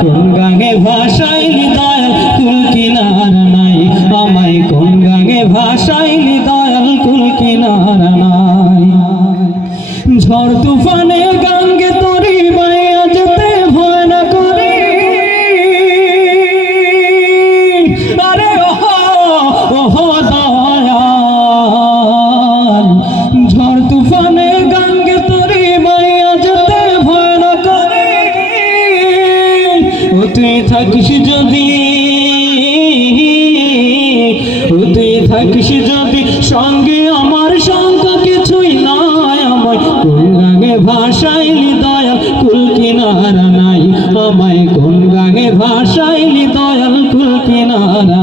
কোন গাঙে ভাসাইলি দয়াল কুল কিনারা নাই, আমায় কোন গাঙে ভাসাইলি দয়াল কুল কিনারা নাই। ঝড় তুফানে গাঙ্গে তরি বাইয়া যেতে ভয় না করি, আরে ওহো দয়াল। ঝড় তুফানে গাঙ্গে তরি বাইয়া যেতে ভয় না করি, ও তুই থাকিস যদি, ও তুই থাকিস যদি সঙ্গে আমার শঙ্কা কিছুই নাই, আমায় কোন গাঙে ভাসাইলি দয়াল কুল কিনারা নাই, আমায় কোন গাঙে ভাসাইলি দয়াল কুল কিনারা